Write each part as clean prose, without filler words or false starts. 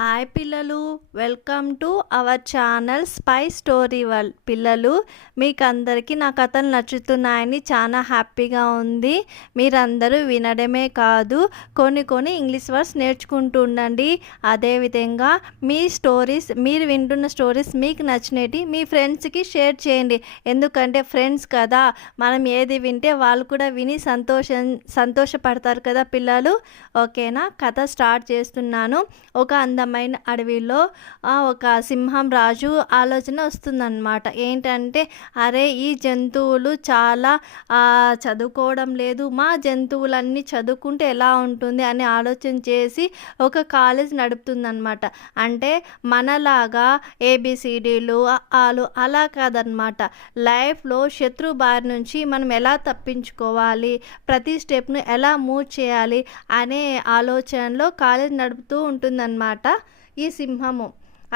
Hi పిల్లలు, welcome to our channel spy story world. పిల్లలు, మీకు అందరికీ నా కథలు నచ్చుతున్నాయని చాలా హ్యాపీగా ఉంది. మీరందరూ వినడమే కాదు, కొన్ని ఇంగ్లీష్ వర్డ్స్ నేర్చుకుంటూ ఉండండి. అదేవిధంగా మీరు వింటున్న స్టోరీస్ మీకు నచ్చినవి మీ ఫ్రెండ్స్కి షేర్ చేయండి. ఎందుకంటే ఫ్రెండ్స్ కదా, మనం ఏది వింటే వాళ్ళు కూడా విని సంతోషపడతారు కదా పిల్లలు. ఓకేనా, కథ స్టార్ట్ చేస్తున్నాను. ఒక అందమైన అడవిలో ఒక సింహం రాజు ఆలోచన వస్తుందన్నమాట. ఏంటంటే, అరే ఈ జంతువులు చాలా చదువుకోవడం లేదు, మా జంతువులన్నీ చదువుకుంటే ఎలా ఉంటుంది అని ఆలోచన చేసి ఒక కాలేజ్ నడుపుతుందన్నమాట. అంటే మనలాగా ఏబిసిడీలు ఆలు అలా కాదనమాట. లైఫ్లో శత్రు బారి నుంచి మనం ఎలా తప్పించుకోవాలి, ప్రతి స్టెప్ను ఎలా మూవ్ చేయాలి అనే ఆలోచనలో కాలేజ్ నడుపుతూ ఉంటుందన్నమాట ఈ సింహము.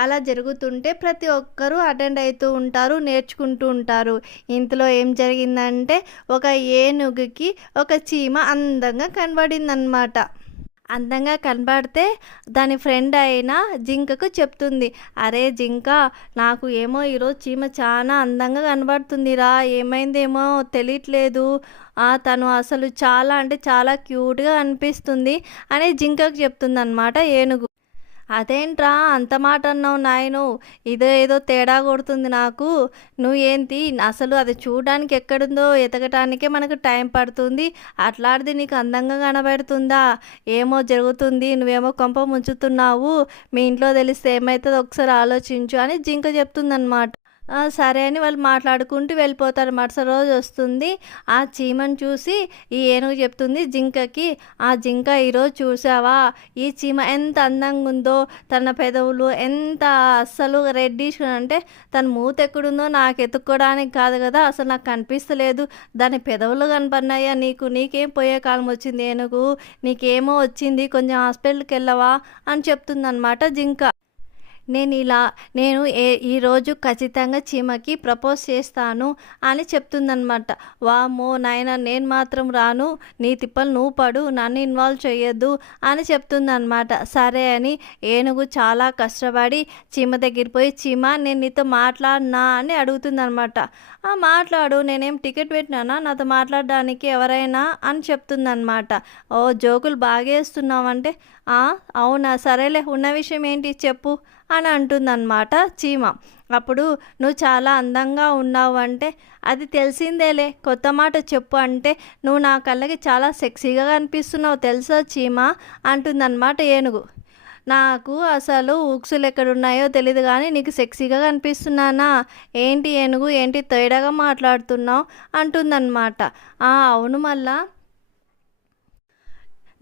అలా జరుగుతుంటే ప్రతి ఒక్కరూ అటెండ్ అవుతూ ఉంటారు, నేర్చుకుంటూ ఉంటారు. ఇంతలో ఏం జరిగిందంటే, ఒక ఏనుగుకి ఒక చీమ అందంగా కనబడిందనమాట. అందంగా కనబడితే దాని ఫ్రెండ్ అయిన జింకకు చెప్తుంది, అరే జింక, నాకు ఏమో ఈరోజు చీమ చాలా అందంగా కనబడుతుందిరా, ఏమైందేమో తెలియట్లేదు, తను అసలు చాలా అంటే చాలా క్యూట్గా అనిపిస్తుంది అని జింకకు చెప్తుందన్నమాట ఏనుగు. అదేంట్రా అంత మాట అన్నావు నాయను, ఏదో తేడా కొడుతుంది నాకు. నువ్వేంటి అసలు అది చూడడానికి ఎక్కడుందో ఎతకటానికే మనకు టైం పడుతుంది, అట్లాంటిది నీకు అందంగా కనబడుతుందా? ఏమో జరుగుతుంది, నువ్వేమో కొంప ముంచుతున్నావు, మీ ఇంట్లో తెలిస్తే ఏమవుతుందో ఒకసారి ఆలోచించు అని జింక చెప్తుందన్నమాట. సరే అని వాళ్ళు మాట్లాడుకుంటూ వెళ్ళిపోతారు. మరుసటి రోజు వస్తుంది. ఆ చీమను చూసి ఈ ఏనుగు చెప్తుంది జింకకి, ఆ జింక, ఈరోజు చూసావా ఈ చీమ ఎంత అందంగా ఉందో, తన పెదవులు ఎంత అస్సలు రెడ్డిష్ అంటే తన మూత ఎక్కడుందో నాకు ఎత్తుక్కోవడానికి కాదు కదా, అసలు నాకు కనిపిస్తలేదు, దాని పెదవులు కనపడినాయా నీకేం పోయే కాలం వచ్చింది ఏనుగు, నీకేమో వచ్చింది, కొంచెం హాస్పిటల్కి వెళ్ళవా అని చెప్తుందన్నమాట జింక. నేను ఈరోజు ఖచ్చితంగా చీమకి ప్రపోజ్ చేస్తాను అని చెప్తుందనమాట. వామ్మో నాయన, నేను మాత్రం రాను, నీ తిప్పలు నువ్వు పడు, నన్ను ఇన్వాల్వ్ చేయొద్దు అని చెప్తుందనమాట. సరే అని ఏనుగు చాలా కష్టపడి చీమ దగ్గరికి పోయి, చీమ నేను నీతో మాట్లాడినా అని అడుగుతుందనమాట. మాట్లాడు, నేనేం టికెట్ పెట్టినానా నాతో మాట్లాడడానికి ఎవరైనా అని చెప్తుందనమాట. ఓ జోకులు బాగేస్తున్నావంటే, అవునా, సరేలే, ఉన్న విషయం ఏంటి చెప్పు అని అంటుందన్నమాట చీమ. అప్పుడు నువ్వు చాలా అందంగా ఉన్నావు అంటే, అది తెలిసిందేలే, కొత్త మాట చెప్పు అంటే, నువ్వు నా కళ్ళకి చాలా సెక్సీగా కనిపిస్తున్నావు తెలుసా చీమ అంటుందన్నమాట ఏనుగు. నాకు అసలు ఊక్సులు ఎక్కడున్నాయో తెలియదు కానీ నీకు సెక్సీగా కనిపిస్తున్నానా ఏంటి ఏనుగు, ఏంటి తేడాగా మాట్లాడుతున్నావు అంటుందన్నమాట. అవును, మళ్ళా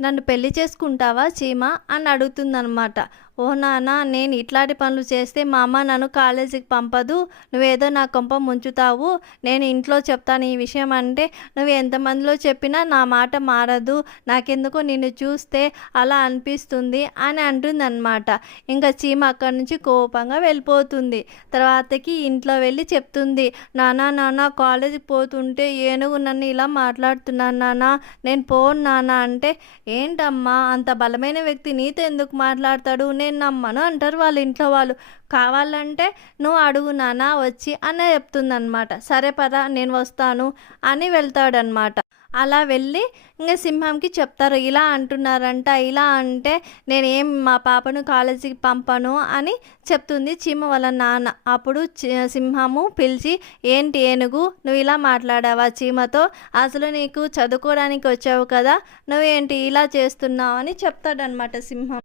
నన్ను పెళ్లి చేసుకుంటావా చీమ అని అడుగుతుందనమాట. ఓ నాన్న, నేను ఇట్లాంటి పనులు చేస్తే మా అమ్మ నన్ను కాలేజీకి పంపదు, నువ్వేదో నా కొంప ముంచుతావు, నేను ఇంట్లో చెప్తాను ఈ విషయం అంటే నువ్వు ఎంతమందిలో చెప్పినా నా మాట మారదు, నాకెందుకో నిన్ను చూస్తే అలా అనిపిస్తుంది అని అంటుందన్నమాట. ఇంకా చీమ అక్కడి నుంచి కోపంగా వెళ్ళిపోతుంది. తర్వాతకి ఇంట్లో వెళ్ళి చెప్తుంది, నాన్న కాలేజీకి పోతుంటే ఏనుగు నన్ను ఇలా మాట్లాడుతున్నాను నాన్న, నేను పోను నాన్న అంటే, ఏంటమ్మా అంత బలమైన వ్యక్తి నీతో ఎందుకు మాట్లాడతాడు, నేను నమ్మను అంటారు వాళ్ళ ఇంట్లో వాళ్ళు. కావాలంటే నువ్వు అడుగు నాన్న వచ్చి అని చెప్తుందనమాట. సరే పదా నేను వస్తాను అని వెళ్తాడనమాట. అలా వెళ్ళి ఇంకా సింహంకి చెప్తారు, ఇలా అంటున్నారంట, ఇలా అంటే నేనేం మా పాపను కాలేజీకి పంపను అని చెప్తుంది చీమ వాళ్ళ నాన్న. అప్పుడు సింహము పిలిచి, ఏంటి ఏనుగు, నువ్వు ఇలా మాట్లాడావా చీమతో, అసలు నీకు చదువుకోవడానికి వచ్చావు కదా, నువ్వేంటి ఇలా చేస్తున్నావు అని చెప్తాడనమాట సింహం.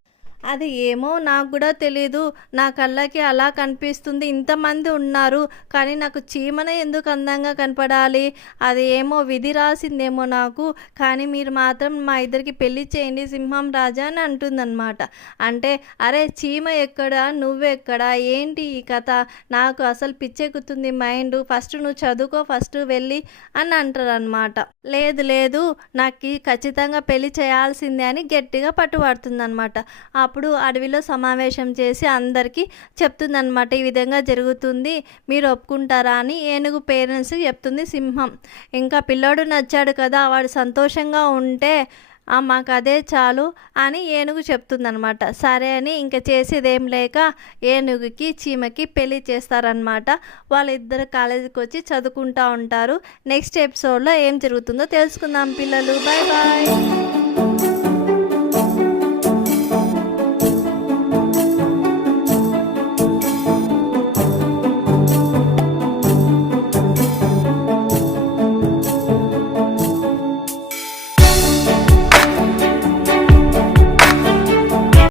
అది ఏమో నాకు కూడా తెలీదు, నా కళ్ళకి అలా కనిపిస్తుంది, ఇంతమంది ఉన్నారు కానీ నాకు చీమనే ఎందుకు అందంగా కనపడాలి, అది ఏమో విధి రాసిందేమో నాకు, కానీ మీరు మాత్రం మా ఇద్దరికి పెళ్లి చేయండి సింహం రాజా అని అంటుందన్నమాట. అంటే, అరే చీమ ఎక్కడ, నువ్వెక్కడ, ఏంటి ఈ కథ, నాకు అసలు పిచ్చెక్కుతుంది మైండ్, ఫస్ట్ నువ్వు చదువుకో ఫస్ట్ వెళ్ళి అని అంటారనమాట. లేదు నాకు ఖచ్చితంగా పెళ్లి చేయాల్సిందే అని గట్టిగా పట్టుబడుతుందన్నమాట. అప్పుడు అడవిలో సమావేశం చేసి అందరికీ చెప్తుందన్నమాట, ఈ విధంగా జరుగుతుంది, మీరు ఒప్పుకుంటారా అని ఏనుగు పేరెంట్స్కి చెప్తుంది సింహం. ఇంకా పిల్లోడు నచ్చాడు కదా, వాడు సంతోషంగా ఉంటే మాకు అదే చాలు అని ఏనుగు చెప్తుందనమాట. సరే అని ఇంక చేసేదేం లేక ఏనుగుకి చీమకి పెళ్లి చేస్తారనమాట. వాళ్ళిద్దరు కాలేజీకి వచ్చి చదువుకుంటూ ఉంటారు. నెక్స్ట్ ఎపిసోడ్లో ఏం జరుగుతుందో తెలుసుకుందాం పిల్లలు. Bye bye.